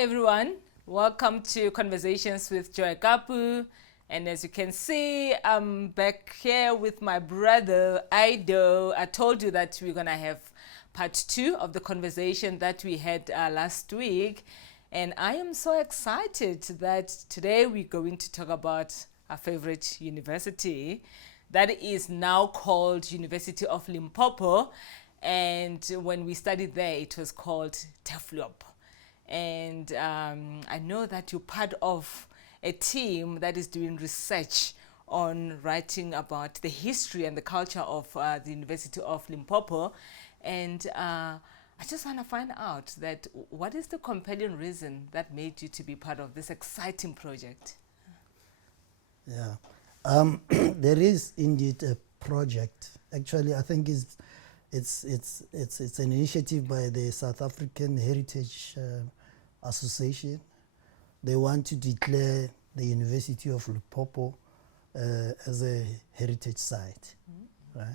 Hi everyone, welcome to Conversations with Joy Kaapu. And as you can see, I'm back here with my brother Ido. I told you that we're gonna have part 2 of the conversation that we had last week. And I am so excited that today we're going to talk about our favorite university that is now called University of Limpopo. And when we studied there, it was called TEFLOP. And I know that you're part of a team that is doing research on writing about the history and the culture of the University of Limpopo. And I just want to find out that what is the compelling reason that made you to be part of this exciting project? Yeah, there is indeed a project. Actually, I think it's an initiative by the South African Heritage Association. They want to declare the University of Limpopo as a heritage site, right?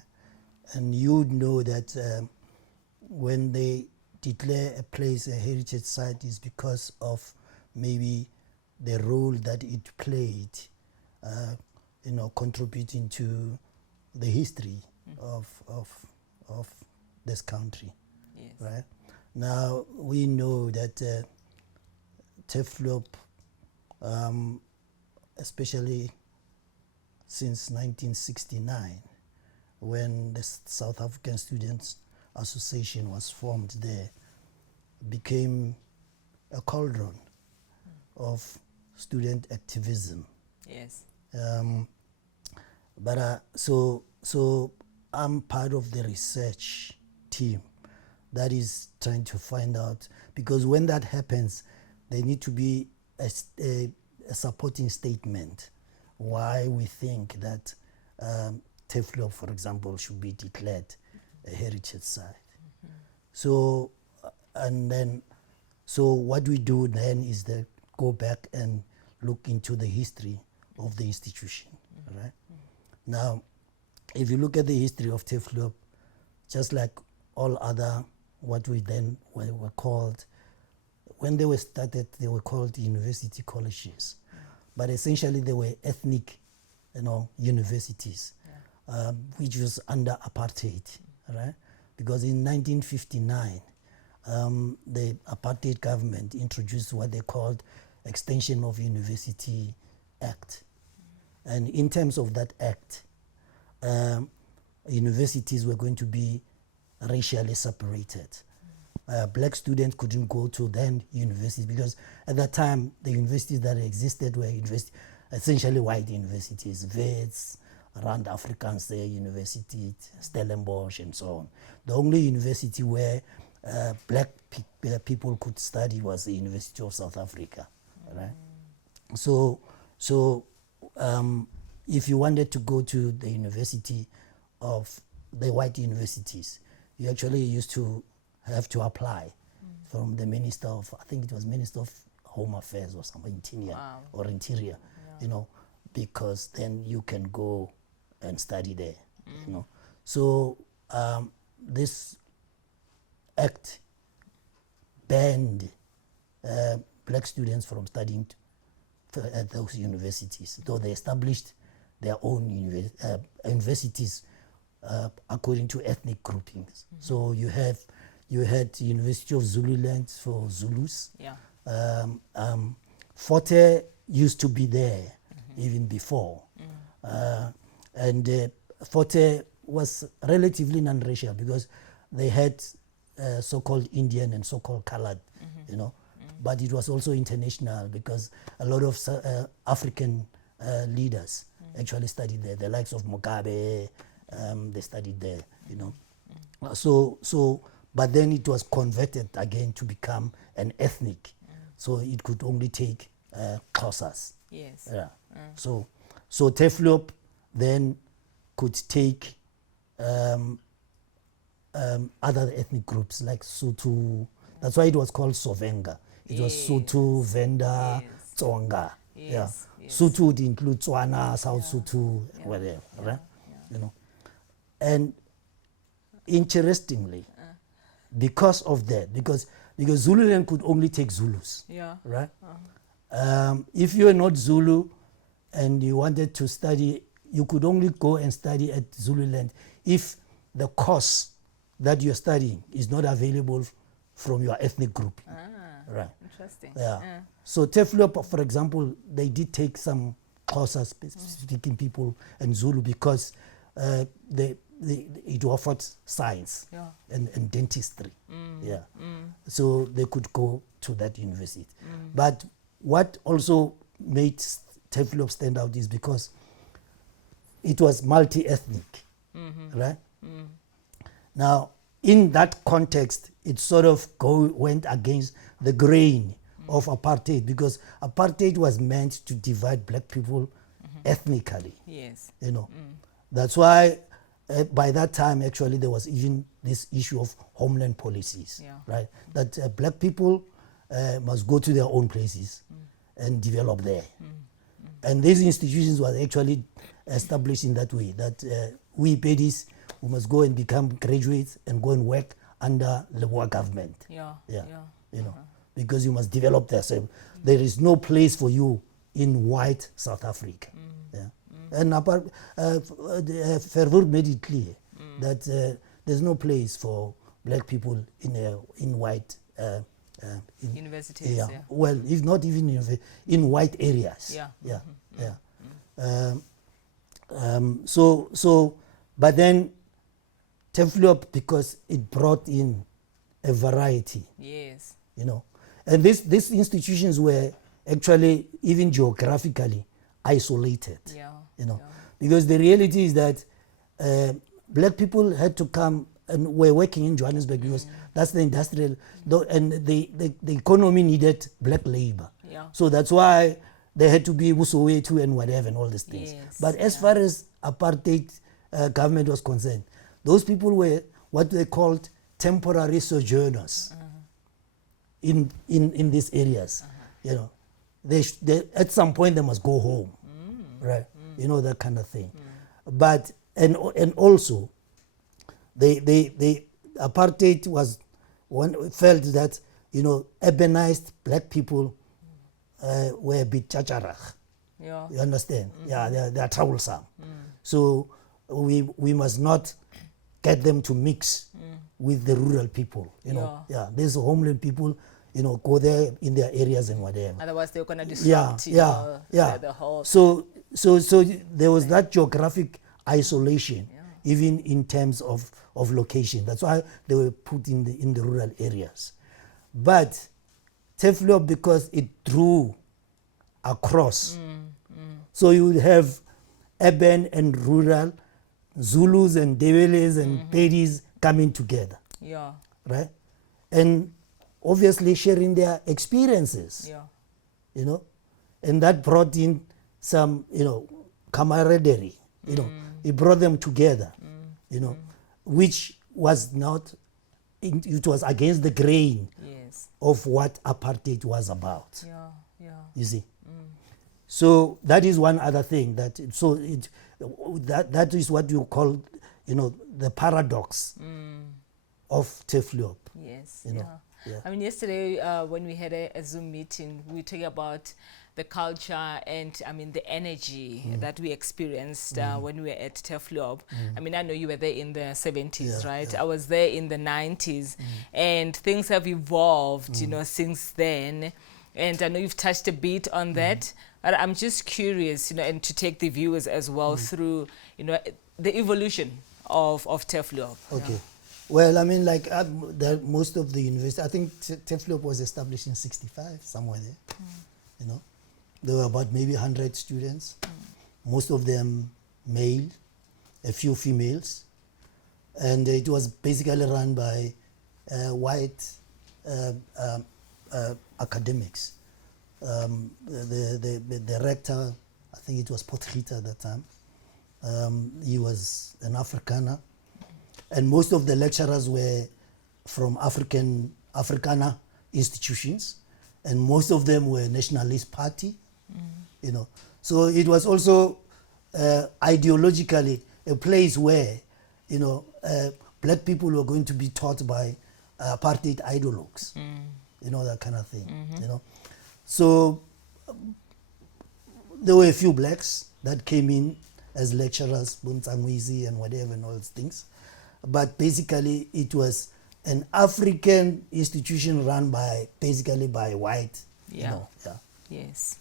And you know that when they declare a place a heritage site is because of maybe the role that it played, contributing to the history of this country, Yes. right? Now we know that TEFLOP, especially since 1969, when the South African Students Association was formed there, became a cauldron of student activism. Yes. So I'm part of the research team that is trying to find out, because when that happens, there need to be a supporting statement why we think that TEFLOP, for example, should be declared a heritage site. So what we do then is that go back and look into the history of the institution, right? Now, if you look at the history of TEFLOP, just like all other what we then were called, when they were started, they were called university colleges, but essentially they were ethnic, universities, which was under apartheid, right? Because in 1959, the apartheid government introduced what they called Extension of University Act, and in terms of that act, universities were going to be racially separated. Black students couldn't go to then universities, because at that time the universities that existed were essentially white universities, Wits, Rand Afrikaans University, Stellenbosch, and so on. The only university where black people could study was the University of South Africa, right? So if you wanted to go to the university of the white universities, you actually used to have to apply from the Minister of, I think it was Minister of Home Affairs or something, Interior, because then you can go and study there, So this act banned black students from studying at those universities, though they established their own universities according to ethnic groupings. So you had University of Zululand for Zulus. Yeah. Forte used to be there even before. And Forte was relatively non-racial because they had so-called Indian and so-called colored, but it was also international because a lot of African leaders actually studied there. The likes of Mugabe, they studied there, But then it was converted again to become an ethnic, so it could only take Xhosas. Yes. Yeah. So TEFLOP then could take other ethnic groups like Sotho. That's why it was called Sovenga. It was Sotho, Venda, Tsonga. Yes. Sotho would include Tswana, South Sotho, whatever, right? And interestingly, because of that, because Zululand could only take Zulus, Yeah. right? If you are not Zulu and you wanted to study, you could only go and study at Zululand if the course that you're studying is not available from your ethnic group. Right. Interesting. Yeah. So TEFLOP, for example, they did take some courses speaking people and Zulu because it offered science and dentistry. Yeah. So they could go to that university. But what also made TEFLOP stand out is because it was multi-ethnic, right? Now, in that context, it sort of went against the grain of apartheid, because apartheid was meant to divide black people ethnically. Yes. You know, that's why by that time actually there was even this issue of homeland policies, right? That black people must go to their own places and develop there. And these institutions were actually established in that way, that we Pedis, we must go and become graduates and go and work under the war government. You know, because you must develop there. So there is no place for you in white South Africa. And Verwoerd made it clear that there's no place for black people in white universities. Well, if not even in white areas. But then TEFLOP, because it brought in a variety. Yes. You know, and these institutions were actually even geographically isolated. You know, because the reality is that black people had to come and were working in Johannesburg because that's the industrial, and the economy needed black labor. So that's why they had to be Sowetan and whatever and all these things. But as far as apartheid government was concerned, those people were what they called temporary sojourners in these areas. You know, they at some point they must go home, right? You know, that kind of thing. But and also they apartheid was felt that, you know, urbanized black people were a bit chacharach. You understand? Yeah, they are troublesome. So we must not get them to mix with the rural people. You know, there's homeland people, you know, go there in their areas and whatever. Otherwise, they're going to disrupt. The whole. So there was that geographic isolation, even in terms of location. That's why they were put in the rural areas. But TEFLOP, because it drew across, so you would have urban and rural, Zulus and Deweles and Pedis coming together. Right? And obviously sharing their experiences. You know, and that brought in some, you know, camaraderie. You know, it brought them together. You know, which was not, it was against the grain of what apartheid was about. You see. So that is one other thing that that is what you call, you know, the paradox of TEFLOP. You know. I mean, yesterday when we had a Zoom meeting, we were talking about the culture and, I mean, the energy that we experienced when we were at TEFLOP. I mean, I know you were there in the 70s, right? I was there in the 90s, and things have evolved, you know, since then. And I know you've touched a bit on that. But I'm just curious, you know, and to take the viewers as well through, you know, the evolution of TEFLOP. Okay. Well, I mean, like most of the university, I think TEFLOP was established in 65, somewhere there. You know, there were about maybe 100 students, most of them male, a few females, and it was basically run by white academics. The director, I think it was Potgieter at that time. He was an Afrikaner, and most of the lecturers were from Afrikaner institutions, and most of them were Nationalist Party. You know, so it was also ideologically a place where, you know, black people were going to be taught by apartheid ideologues, you know, that kind of thing, you know. So there were a few blacks that came in as lecturers, Buntsangwizi and whatever and all those things. But basically it was an African institution run by, basically by white, you know. Yes.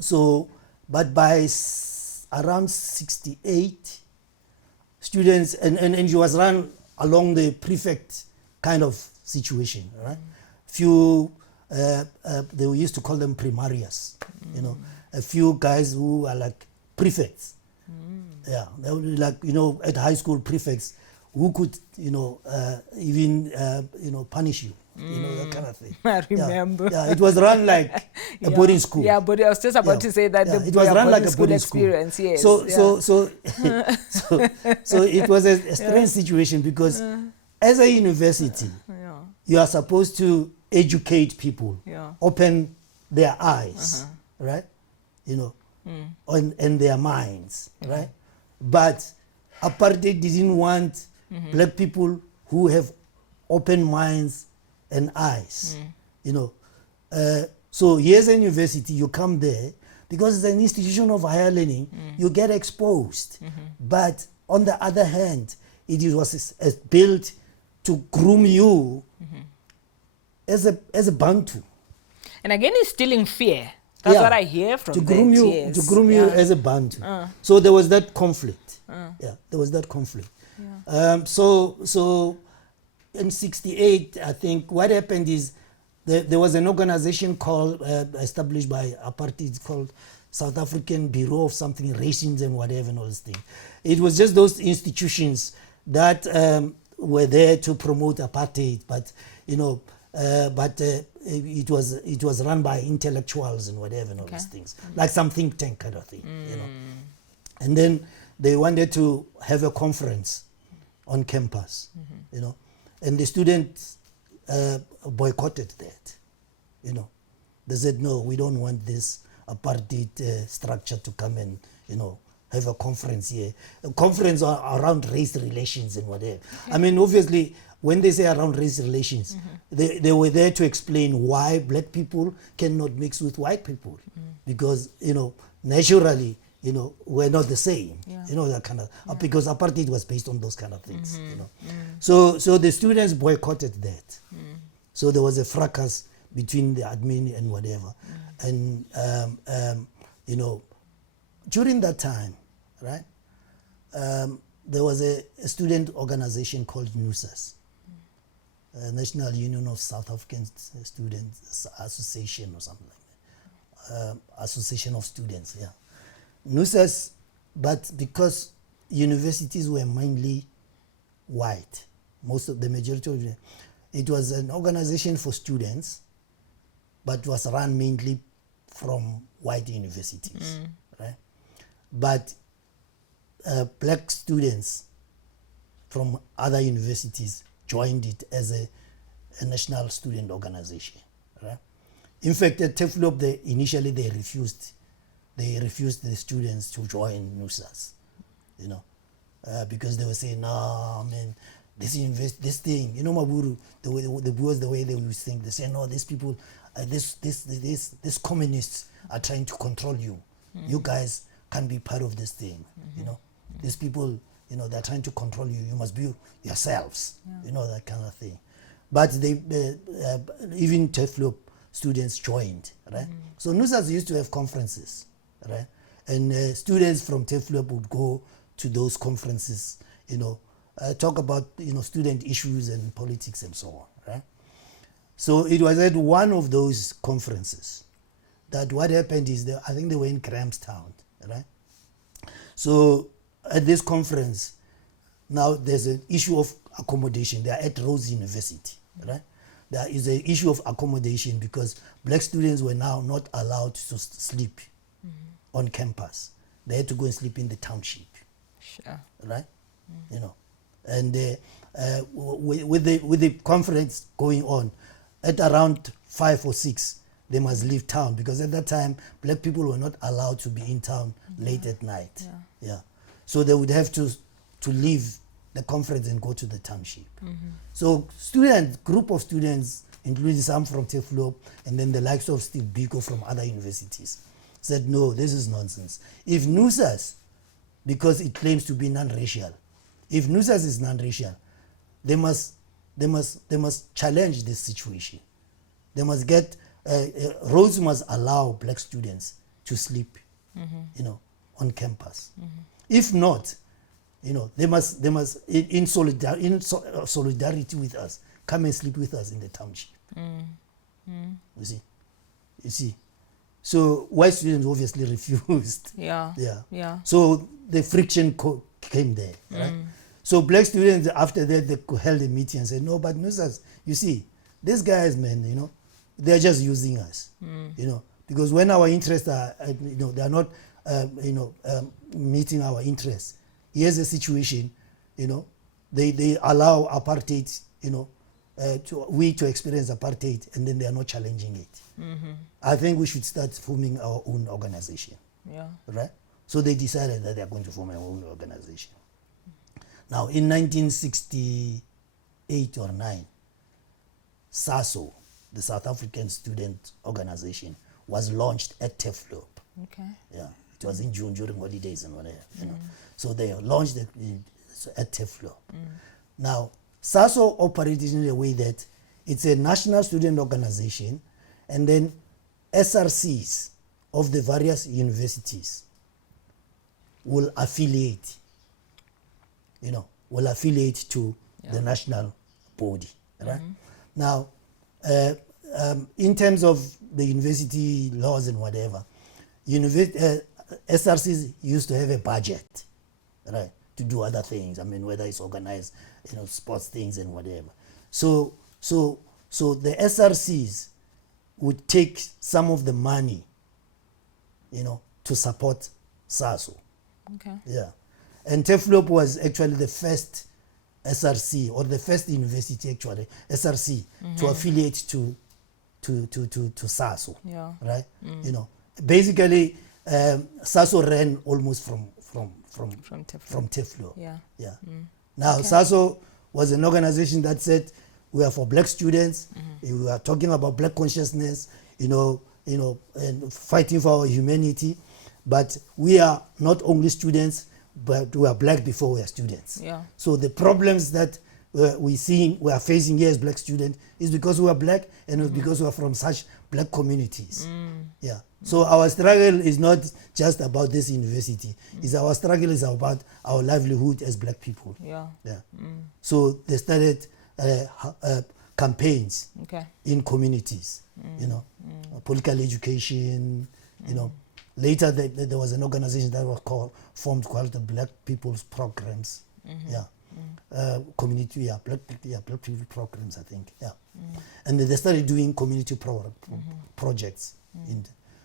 So, but by around 68, students, and it was run along the prefect kind of situation, right? Few, they used to call them primarias, you know, a few guys who are like prefects. Yeah, they were like, you know, at high school prefects who could, you know, even, you know, punish you. You know, that kind of thing. I remember. Yeah, it was run like a boarding school. Yeah, but I was just about to say that it was run like a boarding experience. School. Yes. So it was a strange situation because as a university, you are supposed to educate people, open their eyes, right? You know, and their minds, right? But apartheid didn't want black people who have open minds and eyes, you know. So here's a university, you come there, because it's an institution of higher learning, you get exposed. But on the other hand, it was built to groom you as a Bantu. And again, it's instilling fear. That's what I hear from to groom that. you, Yes. to groom you as a Bantu. So there was that conflict. Yeah, there was that conflict. So in 68, I think what happened is there was an organization called established by apartheid called South African Bureau of something, Racism and whatever and all this thing. It was just those institutions that were there to promote apartheid, but you know, it was run by intellectuals and whatever and all these things, like some think tank kind of thing, you know. And then they wanted to have a conference on campus, you know, and the students boycotted that, you know. They said, no, we don't want this apartheid structure to come and, you know, have a conference here. A conference around race relations and whatever. I mean, obviously, when they say around race relations, they were there to explain why black people cannot mix with white people. Because, you know, naturally, you know, we're not the same. You know, that kind of, because apartheid was based on those kind of things, you know. So the students boycotted that. So there was a fracas between the admin and whatever. And, you know, during that time, right, there was a student organization called NUSAS, National Union of South African Students Association or something like that. Association of Students, yeah. NUSAS, but because universities were mainly white, the majority of them, it was an organization for students, but was run mainly from white universities, right? But black students from other universities joined it as a national student organization, right? In fact, at TEFLOP, initially they refused the students to join NUSAS, you know, because they were saying, no, man, this thing, you know, Maburu, the Boers, the way they would think, they say, no, these people, these communists are trying to control you. You guys can't be part of this thing, you know. These people, you know, they're trying to control you. You must be yourselves, you know, that kind of thing. But they, even TEFLOP students joined, right? So NUSAS used to have conferences, right? And students from TEFLOP would go to those conferences, you know, talk about, you know, student issues and politics and so on, right? So it was at one of those conferences that what happened is I think they were in Grahamstown, right? So at this conference, now there's an issue of accommodation. They are at Rhodes University, right? There is an issue of accommodation because black students were now not allowed to sleep on campus. They had to go and sleep in the township, right? You know, and with the conference going on, at around 5 or 6, they must leave town because at that time black people were not allowed to be in town late at night. So they would have to leave the conference and go to the township. Mm-hmm. So group of students, including some from TEFLO and then the likes of Steve Biko from other universities, said, no, this is nonsense. If NUSAS, because it claims to be non-racial, if NUSAS is non-racial, they must challenge this situation. They must get, roads must allow black students to sleep, on campus. If not, they must in solidarity with us, come and sleep with us in the township. You see. So white students obviously refused. Yeah. So the friction came there, right? So black students after that they held a meeting and said, no, but NUSAS, you see, these guys, man, they're just using us, because when our interests are, they are not, meeting our interests. Here's the situation, they allow apartheid, to experience apartheid, and then they are not challenging it. I think we should start forming our own organization. Yeah. Right? So they decided that they are going to form their own organization. Now, in 1968 or 9, SASO, the South African Student Organization, was launched at TEFLO. Okay. Yeah, it was in June during holidays and whatever. So they launched it at TEFLO. Now, SASO operated in a way that it's a national student organization, and then SRCs of the various universities will affiliate, to the national body, right? Now, in terms of the university laws and whatever, SRCs used to have a budget, right, to do other things. I mean, whether it's organized, sports things and whatever. So the SRCs would take some of the money, to support SASO. Okay. Yeah. And TEFLOP was actually the first SRC, or the first university actually, SRC, to affiliate to SASO. Yeah. Right? Basically, SASO ran almost from TEFLO. Yeah. Now, SASO was an organization that said, we are for black students, we are talking about black consciousness, and fighting for our humanity, but we are not only students, but we are black before we are students. Yeah. So the problems that we are facing here as black students is because we are black, and because we are from such black communities. Yeah. So our struggle is not just about this university. Our struggle is about our livelihood as black people. Yeah. So they started campaigns in communities, political education, Later there was an organization that was formed called the Black People's Programs. Community, black people programs, I think. And they started doing community projects.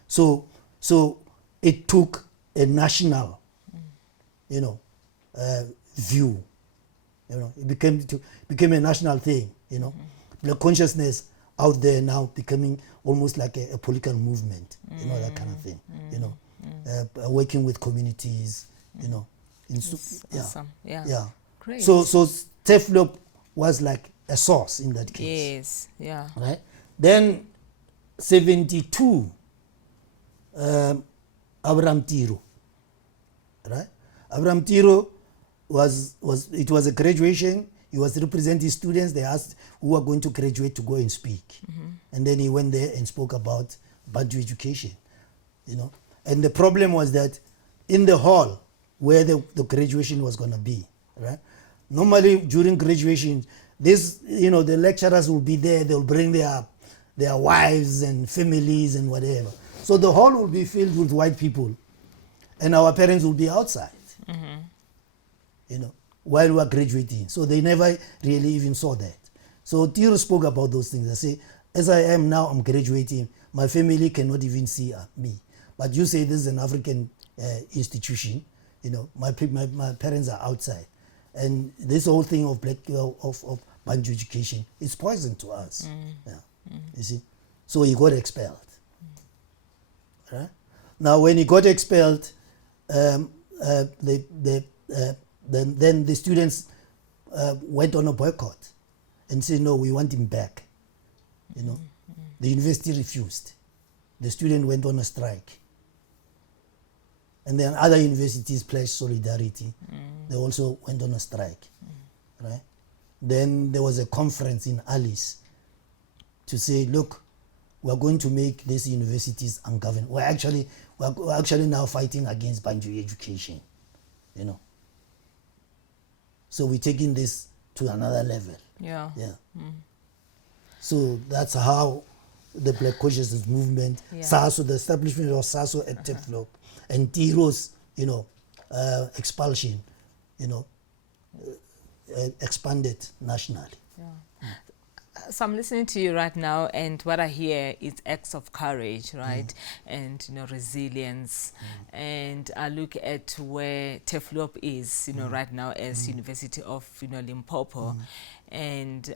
So it took a national, view. It became a national thing. Black consciousness out there now becoming almost like a political movement. That kind of thing. Working with communities. Awesome. Yeah. Great. So TEFLOP was like a source in that Yes. case. Yeah. Right. Then 72. Abraham Tiro. Right. Abraham Tiro was a graduation. He was representing students. They asked who are going to graduate to go and speak, and then he went there and spoke about Bantu education. And the problem was that in the hall where the graduation was going to be, right? Normally during graduation, the lecturers will be there. They'll bring their wives and families and whatever. So the hall will be filled with white people, and our parents will be outside. While we are graduating. So they never really even saw that. So Tiro spoke about those things. I say, as I am now, I'm graduating. My family cannot even see me. But you say this is an African institution. My parents are outside. And this whole thing of Bantu education is poison to us. You see? So he got expelled. Right? Now, when he got expelled, then the students went on a boycott and said, no, we want him back. You know, the university refused. The student went on a strike. And then other universities pledged solidarity. They also went on a strike, right? Then there was a conference in Alice to say, look, we're going to make these universities ungovernable. We're actually now fighting against Bantu education, you know. So we're taking this to another level. Yeah. Yeah. So that's how the Black Consciousness movement, SASO, the establishment of SASO at Teflop, and Tiro's, you know, expulsion, you know, expanded nationally. Yeah. So I'm listening to you right now, and what I hear is acts of courage, right? And, you know, resilience. And I look at where Teflop is, you know, right now as University of, you know, Limpopo. And,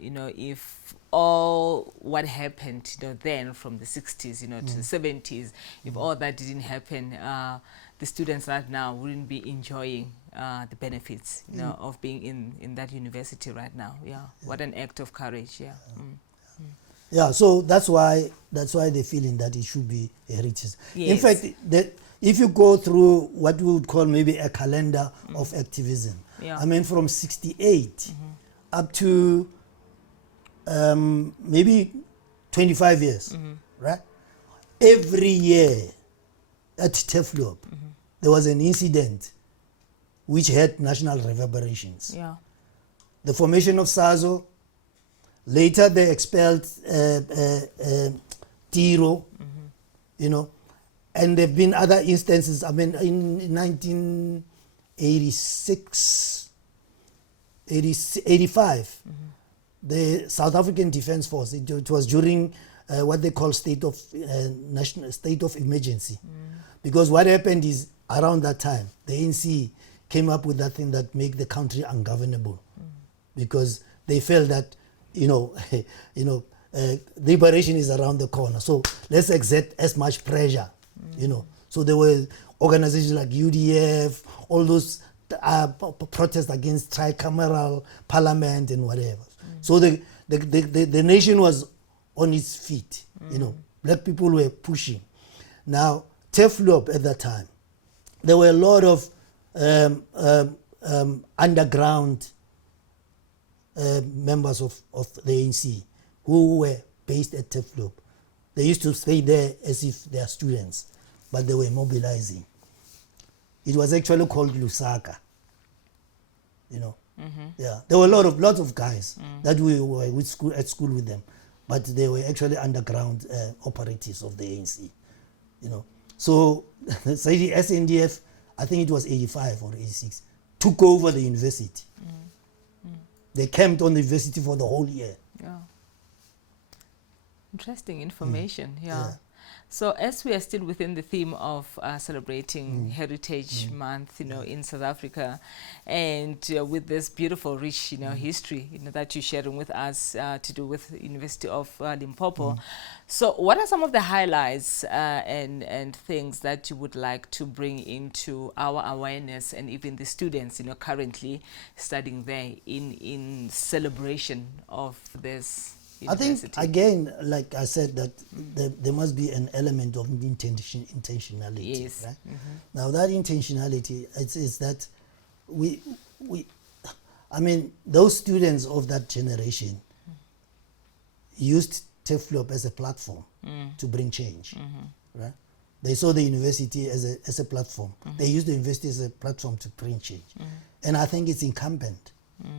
you know, if all what happened, you know, then from the 60s, you know, to the 70s, if all that didn't happen, the students right now wouldn't be enjoying the benefits, you know, of being in that university right now. Yeah. What an act of courage. Yeah. Yeah, so that's why they're feeling that it should be a heritage. Yes. In fact, if you go through what we would call maybe a calendar of activism, I mean from 68 up to maybe 25 years, right? Every year at Teflop, there was an incident which had national reverberations. Yeah. The formation of SASO, later they expelled Tiro, you know, and there have been other instances. I mean, in 1986, 85, the South African Defence Force, it was during what they call national state of emergency. Because what happened is, around that time, the ANC came up with that thing that make the country ungovernable, because they felt that, you know, liberation is around the corner. So let's exert as much pressure, you know. So there were organizations like UDF, all those protests against tricameral parliament and whatever. So the nation was on its feet, you know. Black people were pushing. Now, Teflop at that time, there were a lot of underground members of the ANC who were based at Teflop. They used to stay there as if they are students, but they were mobilizing. It was actually called Lusaka, you know. Yeah, there were lots of guys that we were at school with them, but they were actually underground operatives of the ANC, you know. So, say the SNDF, I think it was 85 or 86, took over the university. They camped on the university for the whole year. Yeah. Interesting information. Yeah. So as we are still within the theme of celebrating Heritage Month, you know, in South Africa, and with this beautiful, rich, you know, history, you know, that you're sharing with us to do with the University of Limpopo. So what are some of the highlights and things that you would like to bring into our awareness, and even the students, you know, currently studying there in celebration of this university? I think, again, like I said, that there must be an element of intentionality. Yes. Right? Now, that intentionality is that I mean, those students of that generation used Teflop as a platform to bring change. Right? They saw the university as a platform. They used the university as a platform to bring change. And I think it's incumbent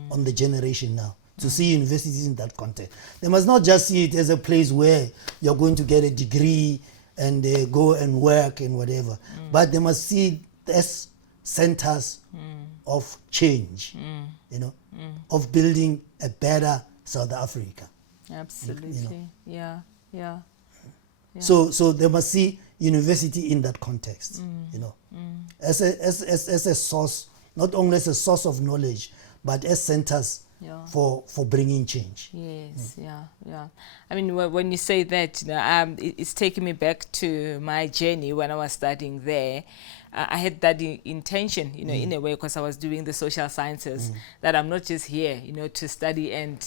on the generation now to see universities in that context. They must not just see it as a place where you're going to get a degree and go and work and whatever, but they must see it as centers of change, you know, of building a better South Africa. Absolutely. You know? Yeah. So they must see university in that context, you know, as a source, not only as a source of knowledge, but as centers Yeah. for bringing change. Yes, yeah. I mean, when you say that, it's taking me back to my journey when I was studying there. I had that intention, in a way, because I was doing the social sciences, that I'm not just here, to study and,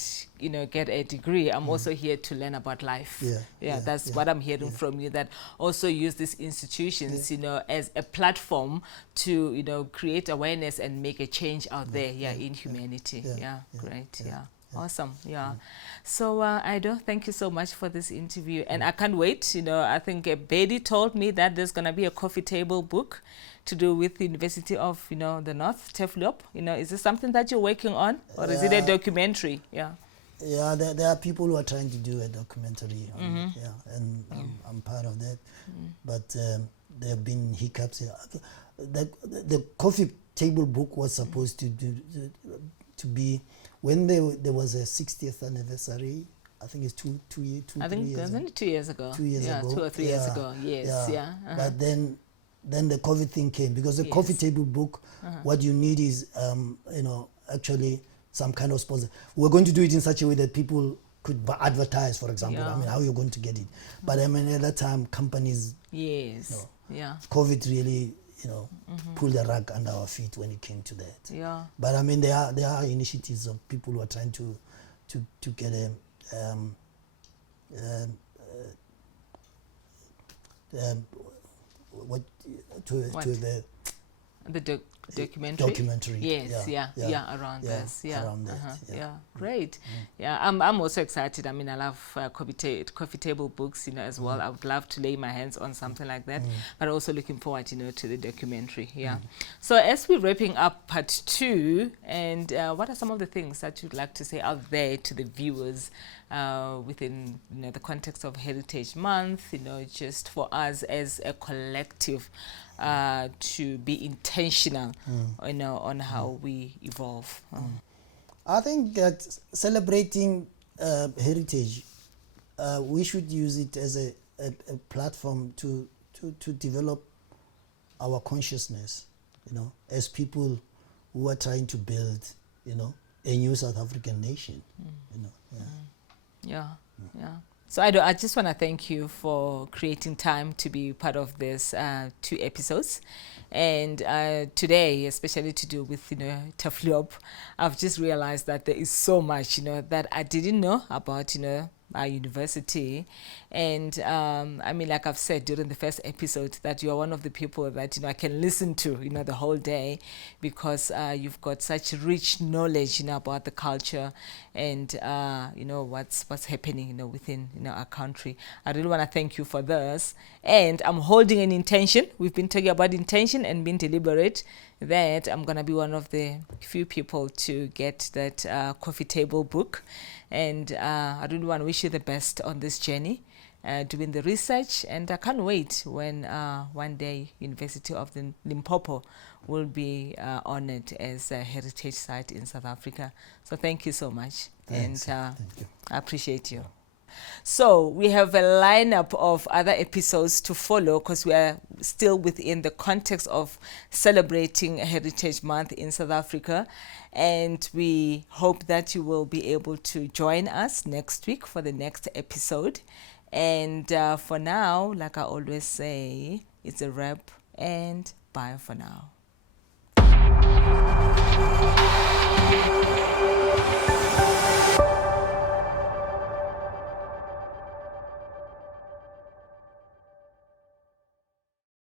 get a degree. I'm also here to learn about life. That's what I'm hearing from you, that also use these institutions, as a platform to, create awareness and make a change out there, in humanity. Great. Awesome. So, Ido, thank you so much for this interview. And I can't wait. I think Betty told me that there's going to be a coffee table book to do with the University of, the North, Teflop. Is this something that you're working on? Or is it a documentary? Yeah, there are people who are trying to do a documentary on it, and I'm part of that. But there have been hiccups here. The coffee table book was supposed to be when there was a 60th anniversary. I think it's 2 years. I think it was only 2 years ago. 2 years ago. 2 or 3 years ago. Yes. But then the COVID thing came, because the coffee table book, what you need is actually some kind of sponsor. We're going to do it in such a way that people could advertise, for example. I mean, how you're going to get it. But I mean, at that time, companies, COVID really, pulled the rug under our feet when it came to that. But I mean, there are initiatives of people who are trying to get a the documentary. Yes, around this. Around that. Great. I'm also excited. I mean, I love coffee table books, as well. I would love to lay my hands on something like that, but also looking forward, to the documentary. So as we're wrapping up part 2, and what are some of the things that you'd like to say out there to the viewers within, the context of Heritage Month, just for us as a collective, to be intentional, on how we evolve. I think that celebrating heritage, we should use it as a platform to develop our consciousness, as people who are trying to build, a new South African nation. So I just want to thank you for creating time to be part of this 2 episodes. And today, especially to do with, Teflop, I've just realized that there is so much, that I didn't know about, our university. And I mean, like I've said during the first episode, that you're one of the people that, I can listen to, the whole day, because you've got such rich knowledge, about the culture and, what's happening, within, our country. I really want to thank you for this. And I'm holding an intention. We've been talking about intention and being deliberate, that I'm going to be one of the few people to get that coffee table book. And I really want to wish you the best on this journey, doing the research. And I can't wait when one day University of the Limpopo will be honored as a heritage site in South Africa. So thank you so much. Thanks. And Thank you. I appreciate you. So we have a lineup of other episodes to follow, because we are still within the context of celebrating Heritage Month in South Africa. And we hope that you will be able to join us next week for the next episode. And for now, like I always say, it's a wrap, and bye for now.